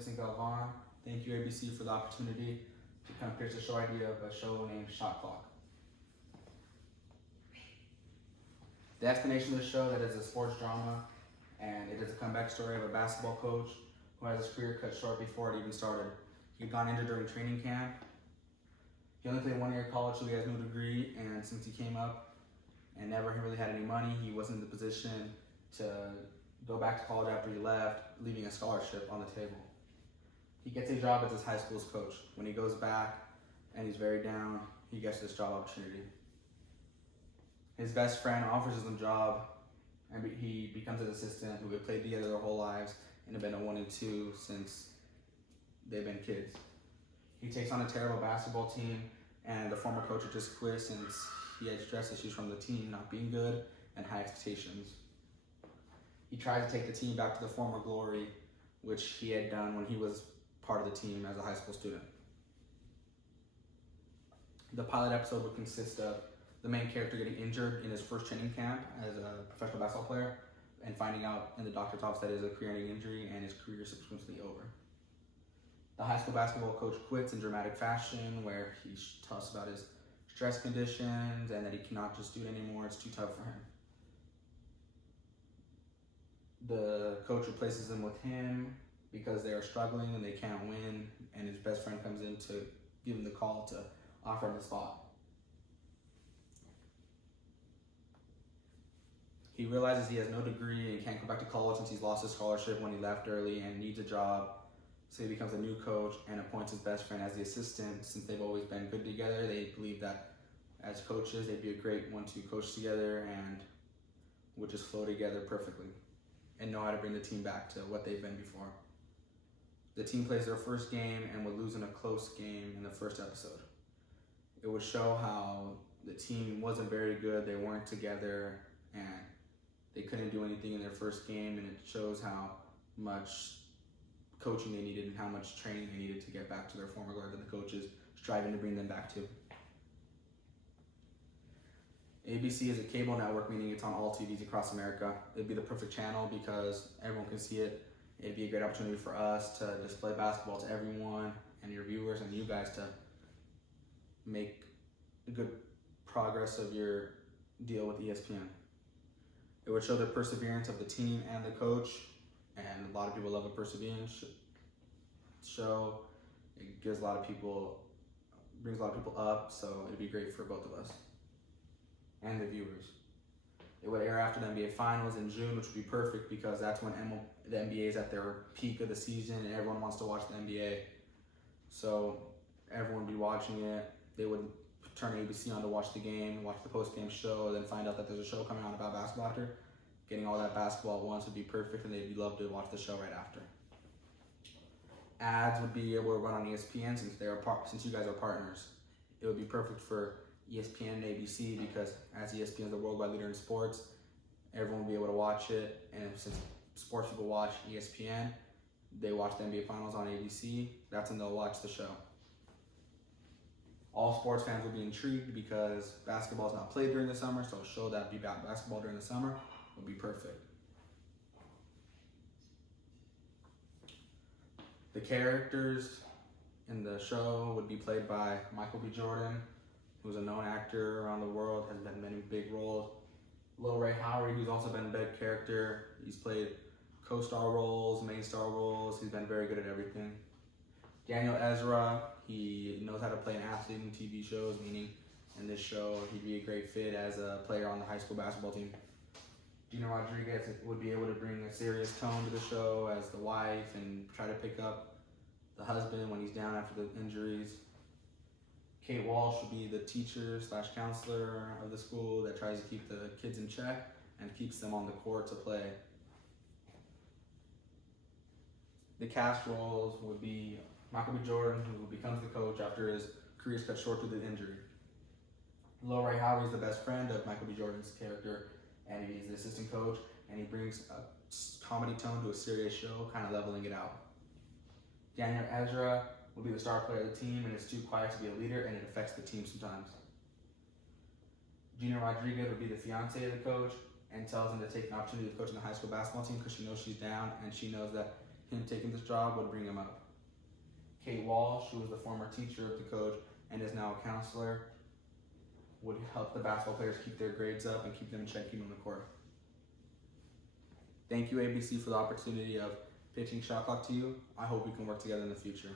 Vincent Galvan. Thank you, ABC, for the opportunity to come pitch the show idea of a show named Shot Clock. The explanation of the show that is a sports drama, and it is a comeback story of a basketball coach who has his career cut short before it even started. He had gone injured during training camp. He only played 1 year of college, so he has no degree, and since he came up and never really had any money, he wasn't in the position to go back to college after he left, leaving a scholarship on the table. He gets a job as his high school's coach. When he goes back and he's very down, he gets this job opportunity. His best friend offers him a job, and he becomes an assistant who had played together their whole lives and have been a 1 and 2 since they've been kids. He takes on a terrible basketball team, and the former coach had just quit since he had stress issues from the team not being good and high expectations. He tries to take the team back to the former glory, which he had done when he was part of the team as a high school student. The pilot episode would consist of the main character getting injured in his first training camp as a professional basketball player and finding out in the doctor's office that it is a career-ending injury and his career is subsequently over. The high school basketball coach quits in dramatic fashion, where he tells about his stress conditions and that he cannot just do it anymore, it's too tough for him. The coach replaces him with him because they are struggling and they can't win, and his best friend comes in to give him the call to offer him the spot. He realizes he has no degree and can't go back to college since he's lost his scholarship when he left early and needs a job. So he becomes a new coach and appoints his best friend as the assistant. Since they've always been good together, they believe that as coaches, they'd be a great 1-2 coach together and would just flow together perfectly and know how to bring the team back to what they've been before. The team plays their first game and would lose in a close game in the first episode. It would show how the team wasn't very good, they weren't together, and they couldn't do anything in their first game, and it shows how much coaching they needed and how much training they needed to get back to their former glory that the coach is striving to bring them back to. ABC is a cable network, meaning it's on all TVs across America. It'd be the perfect channel because everyone can see it. It'd be a great opportunity for us to display basketball to everyone and your viewers and you guys to make a good progress of your deal with ESPN. It would show the perseverance of the team and the coach, and a lot of people love a perseverance show. It brings a lot of people up, so it'd be great for both of us and the viewers. It would air after the NBA Finals in June, which would be perfect because that's when the NBA is at their peak of the season and everyone wants to watch the NBA. So everyone would be watching it. They would turn ABC on to watch the game, watch the post-game show, and then find out that there's a show coming on about basketball after. Getting all that basketball at once would be perfect, and they'd love to watch the show right after. Ads would be able to run on ESPN since you guys are partners. It would be perfect for ESPN and ABC because as ESPN is the worldwide leader in sports, everyone will be able to watch it, and since sports people watch ESPN, they watch the NBA Finals on ABC, that's when they'll watch the show. All sports fans will be intrigued because basketball is not played during the summer, so a show that would be about basketball during the summer would be perfect. The characters in the show would be played by Michael B. Jordan, who's a known actor around the world, has been in many big roles. Lil Ray Howery, who's also been a big character. He's played co-star roles, main star roles. He's been very good at everything. Daniel Ezra, he knows how to play an athlete in TV shows, meaning in this show, he'd be a great fit as a player on the high school basketball team. Gina Rodriguez would be able to bring a serious tone to the show as the wife and try to pick up the husband when he's down after the injuries. Kate Walsh would be the teacher/counselor of the school that tries to keep the kids in check and keeps them on the court to play. The cast roles would be Michael B. Jordan, who becomes the coach after his career is cut short due to injury. Lil Ray Howery is the best friend of Michael B. Jordan's character, and he's the assistant coach, and he brings a comedy tone to a serious show, kind of leveling it out. Daniel Ezra will be the star player of the team, and is too quiet to be a leader, and it affects the team sometimes. Gina Rodriguez would be the fiance of the coach, and tells him to take an opportunity to coach in the high school basketball team because she knows she's down, and she knows that him taking this job would bring him up. Kate Walsh, who was the former teacher of the coach and is now a counselor, would help the basketball players keep their grades up and keep them in check even on the court. Thank you, ABC, for the opportunity of pitching shot clock to you. I hope we can work together in the future.